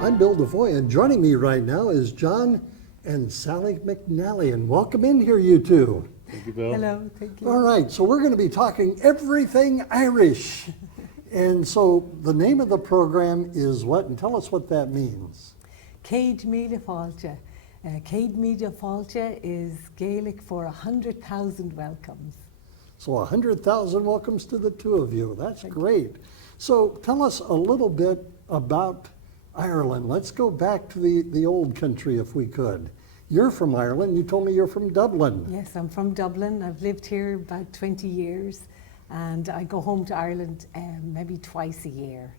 I'm Bill DeFoi, and joining me right now is John and Sally McNally, and welcome in here, you two. Thank you, Bill. Hello, thank you. All right, so we're going to be talking everything Irish. And so the name of the program is what? And tell us what that means. CÉAD MÍLE FÁILTE. CÉAD MÍLE FÁILTE is Gaelic for 100,000 welcomes. So 100,000 welcomes to the two of you. That's great. So tell us a little bit about Ireland. Let's go back to the old country if we could. You're from Ireland. You told me you're from Dublin. Yes, I'm from Dublin. I've lived here about 20 years and I go home to Ireland maybe twice a year.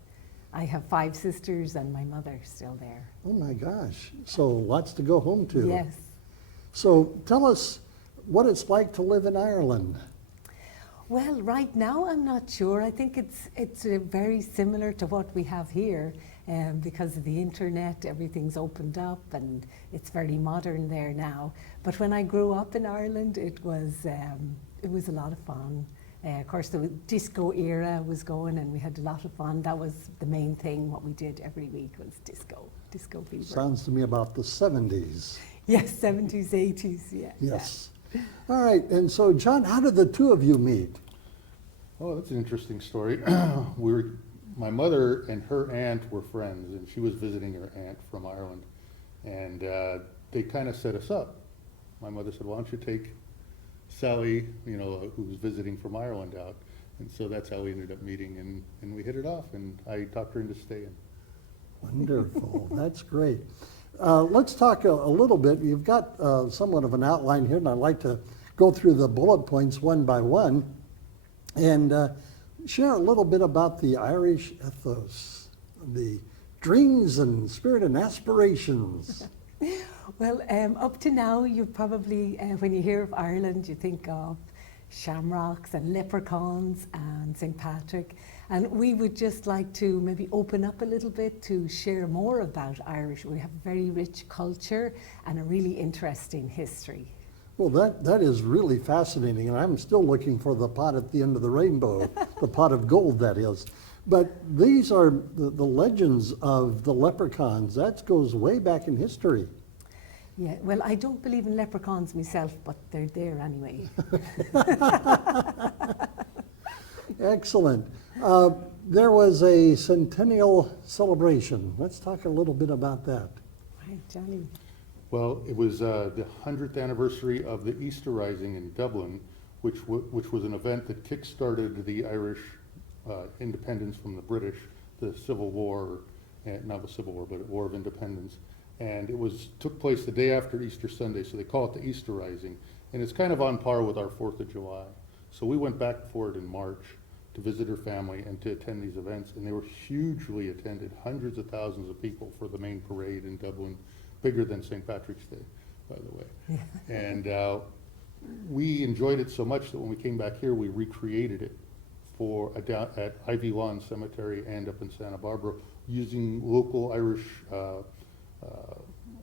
I have 5 sisters and my mother's still there. Oh my gosh. So lots to go home to. Yes. So tell us what it's like to live in Ireland. Well, right now I'm not sure. I think it's very similar to what we have here because of the internet. Everything's opened up and it's very modern there now. But when I grew up in Ireland, it was a lot of fun. Of course, the disco era was going and we had a lot of fun. That was the main thing. What we did every week was disco fever. Sounds to me about the 70s. Yes, 70s, 80s, yeah. Yes. All right, and so John, how did the two of you meet? Oh, that's an interesting story. My mother and her aunt were friends, and she was visiting her aunt from Ireland, and they kind of set us up. My mother said, "Why don't you take Sally, who was visiting from Ireland, out?" And so that's how we ended up meeting, and we hit it off, and I talked her into staying. Wonderful. That's great. Let's talk a little bit. You've got somewhat of an outline here, and I'd like to go through the bullet points one by one and share a little bit about the Irish ethos, the dreams and spirit and aspirations. Well, up to now, you probably, when you hear of Ireland, you think of shamrocks and leprechauns and St. Patrick. And we would just like to maybe open up a little bit to share more about Irish. We have a very rich culture and a really interesting history. Well, that is really fascinating, and I'm still looking for the pot at the end of the rainbow, the pot of gold, that is. But these are the legends of the leprechauns. That goes way back in history. Yeah, well, I don't believe in leprechauns myself, but they're there anyway. Excellent. There was a centennial celebration. Let's talk a little bit about that. Right, Johnny. Well, it was the 100th anniversary of the Easter Rising in Dublin, which was an event that kick-started the Irish independence from the British, the Civil War, not the Civil War, but War of Independence. And it took place the day after Easter Sunday, so they call it the Easter Rising. And it's kind of on par with our 4th of July. So we went back for it in March to visit her family and to attend these events, and they were hugely attended, hundreds of thousands of people for the main parade in Dublin, bigger than St. Patrick's Day, by the way. And we enjoyed it so much that when we came back here, we recreated it at Ivy Lawn Cemetery and up in Santa Barbara, using local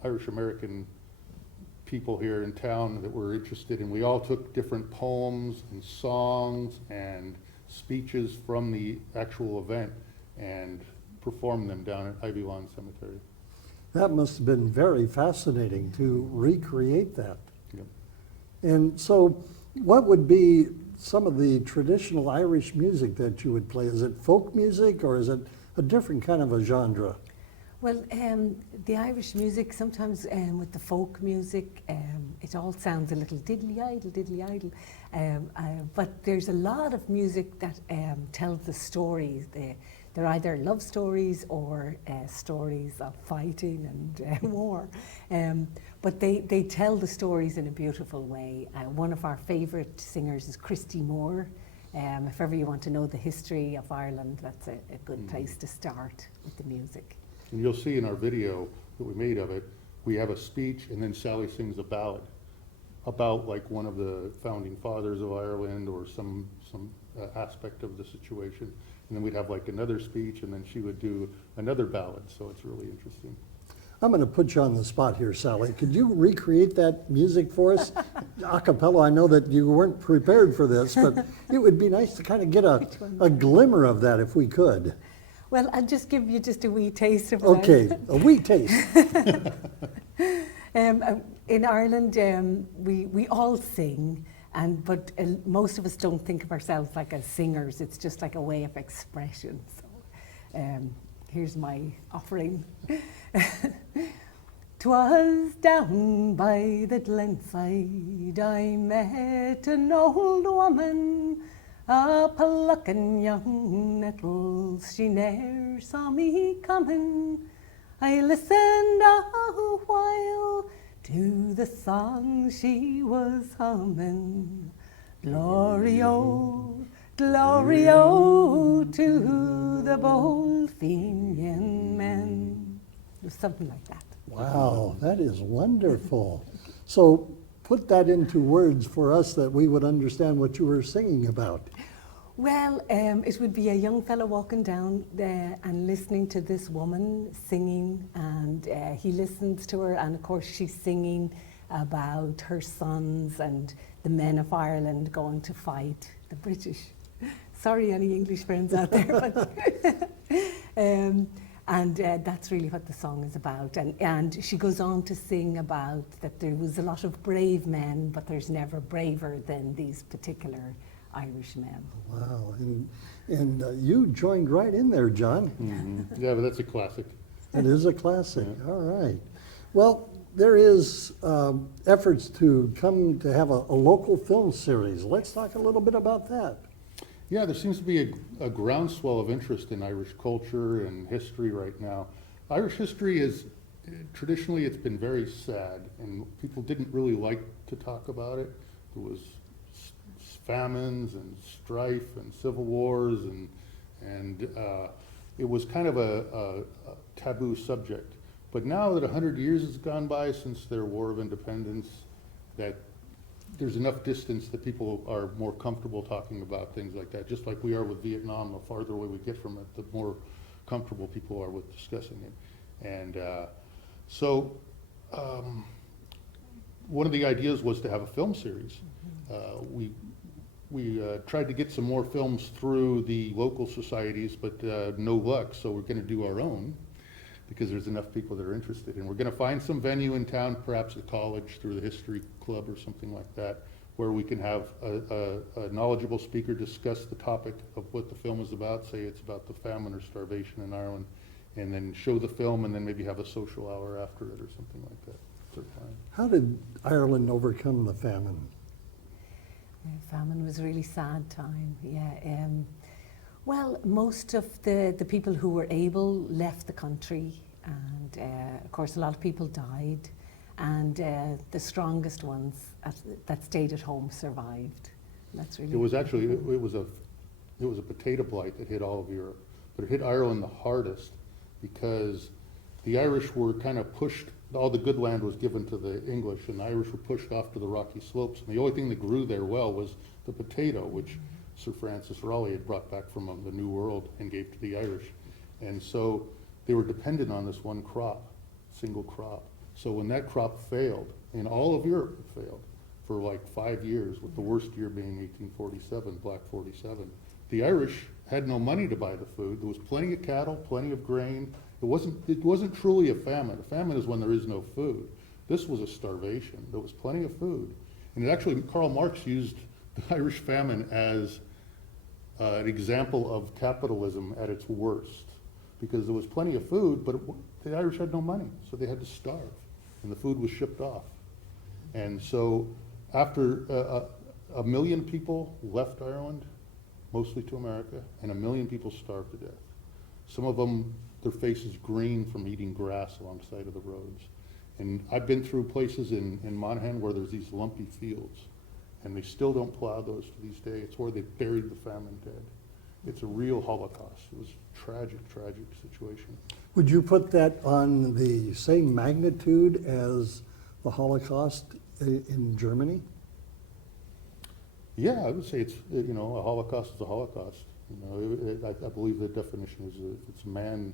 Irish-American people here in town that were interested, and we all took different poems and songs and speeches from the actual event and performed them down at Ivy Lawn Cemetery. That must have been very fascinating to recreate that. Yep. And so what would be some of the traditional Irish music that you would play? Is it folk music or is it a different kind of a genre? Well, the Irish music, sometimes with the folk music, it all sounds a little diddly-idle, but there's a lot of music that tells the stories. They're either love stories or stories of fighting and war. But they tell the stories in a beautiful way. One of our favourite singers is Christy Moore. If ever you want to know the history of Ireland, that's a good place to start with the music. And you'll see in our video that we made of it, we have a speech and then Sally sings a ballad about like one of the founding fathers of Ireland or some aspect of the situation. And then we'd have like another speech and then she would do another ballad. So it's really interesting. I'm going to put you on the spot here, Sally. Could you recreate that music for us? A cappella, I know that you weren't prepared for this, but it would be nice to kind of get a glimmer of that if we could. Well, I'll just give you just a wee taste of it. Okay, a wee taste. In Ireland, we all sing, but most of us don't think of ourselves like as singers. It's just like a way of expression. So here's my offering. 'Twas down by the glenside I met an old woman, a plucking young nettles, she ne'er saw me coming. I listened a while to the song she was humming. Glory-o, glory-o to the bold Fenian men. It was something like that. Wow, that is wonderful. So put that into words for us that we would understand what you were singing about. Well, it would be a young fellow walking down there and listening to this woman singing, and he listens to her, and of course she's singing about her sons and the men of Ireland going to fight the British. Sorry, any English friends out there, but that's really what the song is about. And she goes on to sing about that there was a lot of brave men, but there's never braver than these particular Irish men. Wow, and you joined right in there, John. Mm-hmm. Yeah, but that's a classic. It is a classic. Yeah. All right. Well, there is efforts to come to have a local film series. Let's talk a little bit about that. Yeah, there seems to be a groundswell of interest in Irish culture and history right now. Irish history is, traditionally it's been very sad, and people didn't really like to talk about it. There was famines and strife and civil wars, and it was kind of a taboo subject. But now that 100 years has gone by since their War of Independence, that there's enough distance that people are more comfortable talking about things like that, just like we are with Vietnam. The farther away we get from it, the more comfortable people are with discussing it. And so one of the ideas was to have a film series. We tried to get some more films through the local societies, but no luck, so we're going to do our own, because there's enough people that are interested. And we're going to find some venue in town, perhaps a college through the history club or something like that, where we can have a knowledgeable speaker discuss the topic of what the film is about. Say it's about the famine or starvation in Ireland, and then show the film, and then maybe have a social hour after it or something like that. How did Ireland overcome the famine? Famine was a really sad time, yeah. Well, most of the people who were able left the country, and of course a lot of people died, and the strongest ones that stayed at home survived. That's really. It was actually it was a potato blight that hit all of Europe, but it hit Ireland the hardest because the Irish were kind of pushed. All the good land was given to the English, and the Irish were pushed off to the rocky slopes. And the only thing that grew there well was the potato, which Sir Francis Raleigh had brought back from the New World and gave to the Irish. And so they were dependent on this one crop, single crop. So when that crop failed, and all of Europe failed for like 5 years, with the worst year being 1847, Black 47, the Irish had no money to buy the food. There was plenty of cattle, plenty of grain. It wasn't truly a famine. A famine is when there is no food. This was a starvation. There was plenty of food. And it actually, Karl Marx used the Irish famine as an example of capitalism at its worst, because there was plenty of food, but the Irish had no money, so they had to starve, and the food was shipped off. And so after 1 million people left Ireland, mostly to America, and 1 million people starved to death. Some of them, their faces green from eating grass along the side of the roads. And I've been through places in Monaghan where there's these lumpy fields, and they still don't plow those to this day. It's where they buried the famine dead. It's a real Holocaust. It was a tragic, tragic situation. Would you put that on the same magnitude as the Holocaust in Germany? Yeah, I would say it's, a Holocaust is a Holocaust. I believe the definition is it's man-made.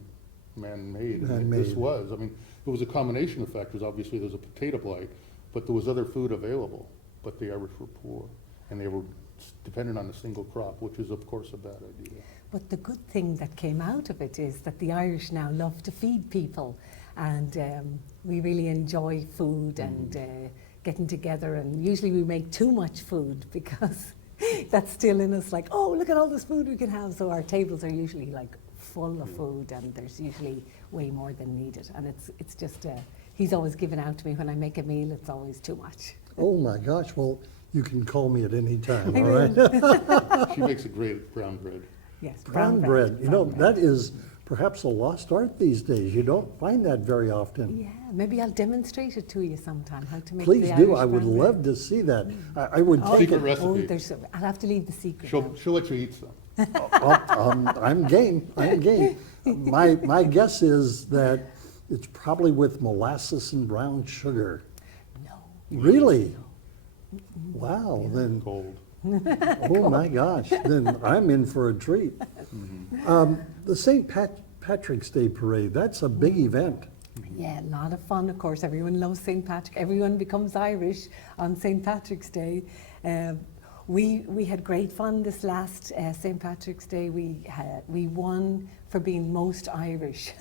And Man-made. this was. I mean, it was a combination of factors. Obviously, there's a potato blight, but there was other food available. But the Irish were poor, and they were dependent on a single crop, which is of course a bad idea. But the good thing that came out of it is that the Irish now love to feed people, and we really enjoy food and getting together, and usually we make too much food because that's still in us, like, oh, look at all this food we can have. So our tables are usually like full of food, and there's usually way more than needed. And it's just, he's always given out to me when I make a meal, it's always too much. Oh my gosh, well, you can call me at any time, I all right? She makes a great brown bread. Yes, Brown bread, you know, brown bread. that is perhaps a lost art these days. You don't find that very often. Yeah, maybe I'll demonstrate it to you sometime, how to make Please the do, Irish I would brown bread. love to see that. I would take Secret it. recipe. Oh, I'll have to leave the secret out. She'll let you eat some. I'm game, I'm game. My guess is that it's probably with molasses and brown sugar. No. Really? Wow, then, Cold. oh my gosh, then I'm in for a treat. The St. Patrick's Day Parade, that's a big event. Yeah, a lot of fun, of course. Everyone loves St. Patrick. Everyone becomes Irish on St. Patrick's Day. We had great fun this last St. Patrick's Day. We won for being most Irish,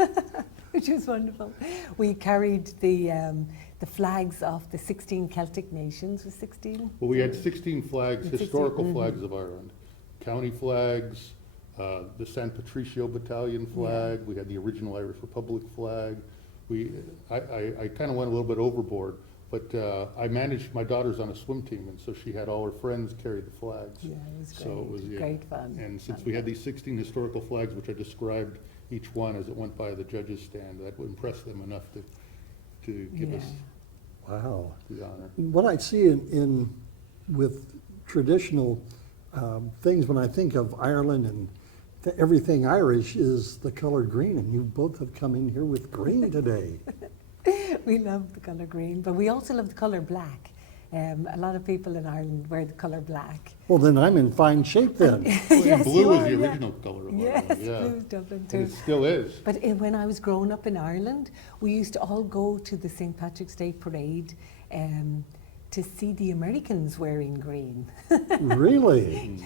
which was wonderful. We carried the flags of the 16 Celtic nations. Was 16? Well, we had 16 flags, 16, historical flags of Ireland. County flags, the San Patricio Battalion flag, we had the original Irish Republic flag. I kind of went a little bit overboard, but I managed, my daughter's on a swim team, and so she had all her friends carry the flags. Yeah, it was great. So it was, yeah. Great fun. And since we had these 16 historical flags, which I described each one as it went by the judges' stand, that would impress them enough to give us Wow. the honor. What I see with traditional things when I think of Ireland and everything Irish is the color green, and you both have come in here with green today. We love the colour green, but we also love the colour black. A lot of people in Ireland wear the colour black. Well, then I'm in fine shape then. Yes, Blue you is are, the yeah. original color of Yes, Ireland, yeah. blue is Dublin And too. it still is. But when I was growing up in Ireland, we used to all go to the St. Patrick's Day parade to see the Americans wearing green. Really?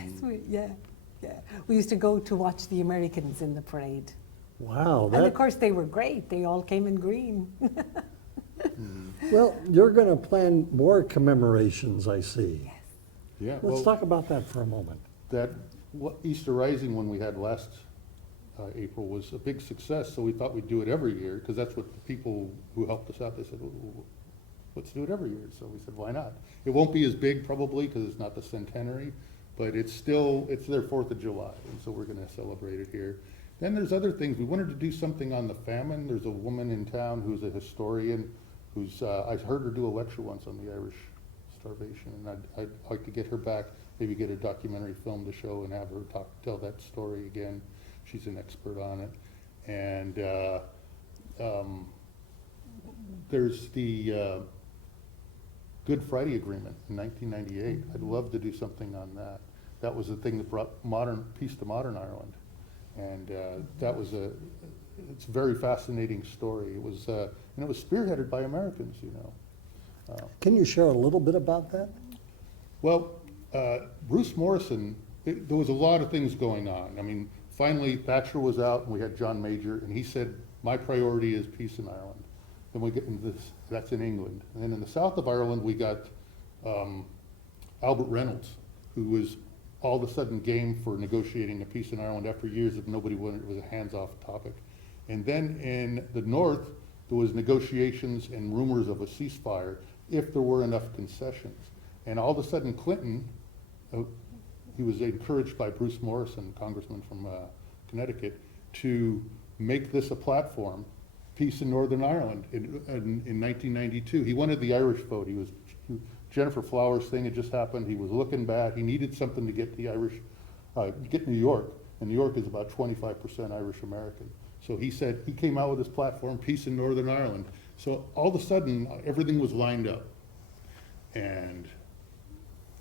Yes, yeah. We used to go to watch the Americans in the parade. Wow. And of course they were great. They all came in green. Well, you're going to plan more commemorations, I see. Yeah, Let's well, talk about that for a moment. that Easter Rising one we had last April was a big success, so we thought we'd do it every year, because that's what the people who helped us out, they said, well, let's do it every year. So we said, why not? It won't be as big probably, because it's not the centenary, but it's their 4th of July, and so we're going to celebrate it here. Then there's other things. We wanted to do something on the famine. There's a woman in town who's a historian, I've heard her do a lecture once on the Irish starvation, and I'd like to get her back, maybe get a documentary film to show and have her tell that story again. She's an expert on it. And there's the Good Friday Agreement in 1998. I'd love to do something on that. That was the thing that brought peace to modern Ireland. And it's a very fascinating story. It was, and it was spearheaded by Americans, you know. Can you share a little bit about that? Well, Bruce Morrison, there was a lot of things going on. I mean, finally Thatcher was out and we had John Major, and he said, my priority is peace in Ireland. Then we get into this, that's in England. And then in the south of Ireland, we got Albert Reynolds, who was all of a sudden game for negotiating a peace in Ireland after years that nobody wanted. It was a hands-off topic. And then in the north, there was negotiations and rumors of a ceasefire if there were enough concessions. And all of a sudden Clinton, he was encouraged by Bruce Morrison, congressman from Connecticut, to make this a platform, peace in Northern Ireland in 1992. He wanted the Irish vote. Jennifer Flowers thing had just happened. He was looking bad. He needed something to get the Irish, get New York. And New York is about 25% Irish American. So he said, he came out with this platform, peace in Northern Ireland. So all of a sudden, everything was lined up. And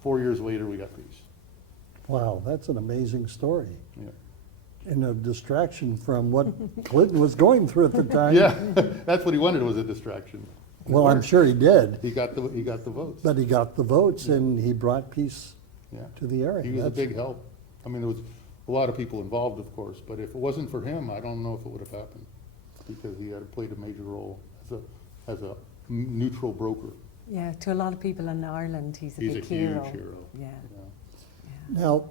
4 years later, we got peace. Wow, that's an amazing story. Yeah. And a distraction from what Clinton was going through at the time. Yeah, that's what he wanted, was a distraction. Well, I'm sure he did, He got the votes. but he got the votes and he brought peace Yeah. to the area. He was a That's- big help. I mean, there was a lot of people involved, of course, but if it wasn't for him, I don't know if it would have happened, because he had played a major role as a neutral broker. Yeah, to a lot of people in Ireland, he's a He's a big huge hero. hero. Yeah, Yeah. yeah. Now,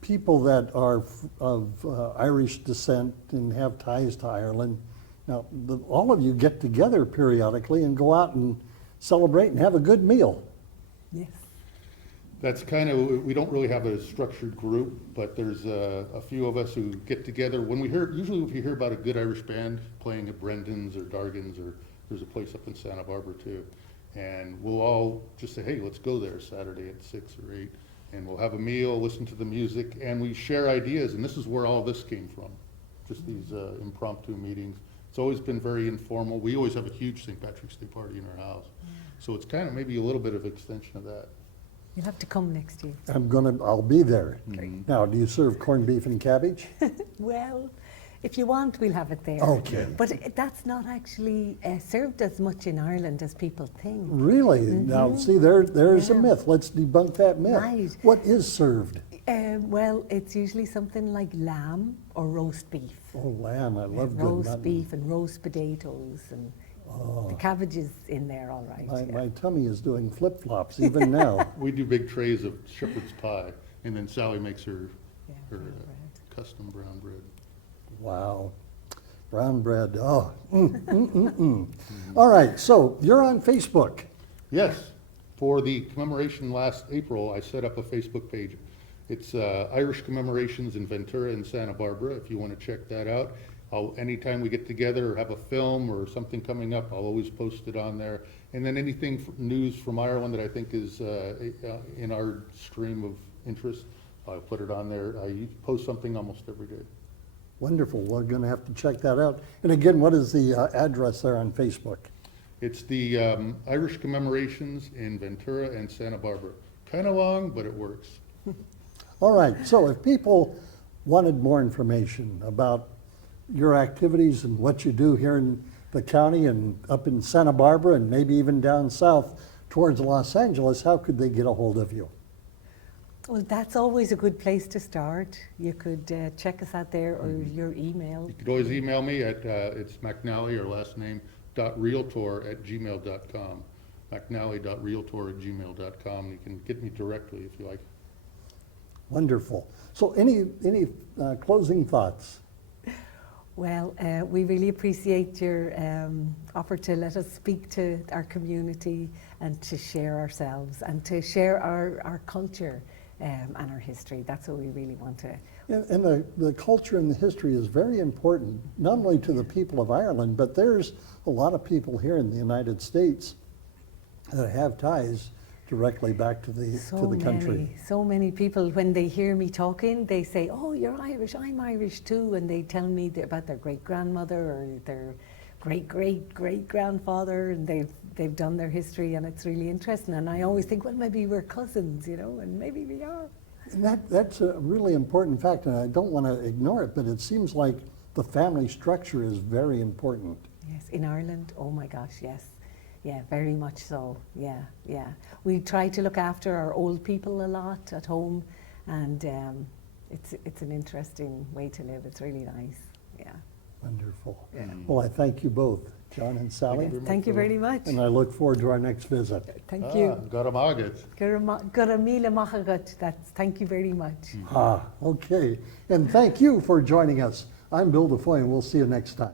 people that are of Irish descent and have ties to Ireland, now, all of you get together periodically and go out and celebrate and have a good meal. Yes. That's kind of, we don't really have a structured group, but there's a few of us who get together. When we hear, usually if you hear about a good Irish band playing at Brendan's or Dargan's, or there's a place up in Santa Barbara too, and we'll all just say, hey, let's go there Saturday at 6 or 8, and we'll have a meal, listen to the music, and we share ideas, and this is where all this came from, just these impromptu meetings. It's always been very informal. We always have a huge St. Patrick's Day party in our house. So it's kind of maybe a little bit of extension of that. You'll have to come next year. I'll be there. Mhm. Now, do you serve corned beef and cabbage? Well, if you want, we'll have it there. Okay. But that's not actually served as much in Ireland as people think. Really? Now, see, there's a Yeah. myth. Let's debunk that myth. Right. What is served? Well, it's usually something like lamb or roast beef. Oh, lamb, I love good Roast mutton. beef and roast potatoes, and the cabbage is in there all right. yeah. My tummy is doing flip-flops even now. We do big trays of shepherd's pie, and then Sally makes her Yeah, her brown bread. custom brown bread. Wow. Brown bread, oh. All right, so you're on Facebook. Yes, for the commemoration last April, I set up a Facebook page. It's Irish commemorations in Ventura and Santa Barbara, if you want to check that out. Anytime we get together or have a film or something coming up, I'll always post it on there. And then anything news from Ireland that I think is in our stream of interest, I'll put it on there. I post something almost every day. Wonderful, we're gonna have to check that out. And again, what is the address there on Facebook? It's the Irish commemorations in Ventura and Santa Barbara. Kind of long, but it works. All right, so if people wanted more information about your activities and what you do here in the county and up in Santa Barbara and maybe even down south towards Los Angeles, how could they get a hold of you? Well, that's always a good place to start. You could check us out there, or your email. You could always email me at, it's McNally, or last name, .realtor@gmail.com. McNally.realtor@gmail.com. You can get me directly if you like. Wonderful. So any closing thoughts? Well, we really appreciate your offer to let us speak to our community and to share ourselves and to share our culture and our history. That's what we really want to. And the culture and the history is very important, not only to the people of Ireland, but there's a lot of people here in the United States that have ties directly back to the country. So many people, when they hear me talking, they say, "Oh, you're Irish, I'm Irish too," and they tell me about their great-grandmother or their great-great-great-grandfather, and they've done their history, and it's really interesting. And I always think, well, maybe we're cousins, and maybe we are. And that's a really important fact, and I don't want to ignore it, but it seems like the family structure is very important. Yes, in Ireland, oh my gosh, yes. Yeah, very much so. Yeah, yeah. We try to look after our old people a lot at home, and it's an interesting way to live. It's really nice. Yeah. Wonderful. Yeah. Well, I thank you both, John and Sally, Thank you very much. and I look forward to our next visit. Thank you. Garamagat. Gura míle maith agat. Thank you very much. Okay. And thank you for joining us. I'm Bill DeFoy, and we'll see you next time.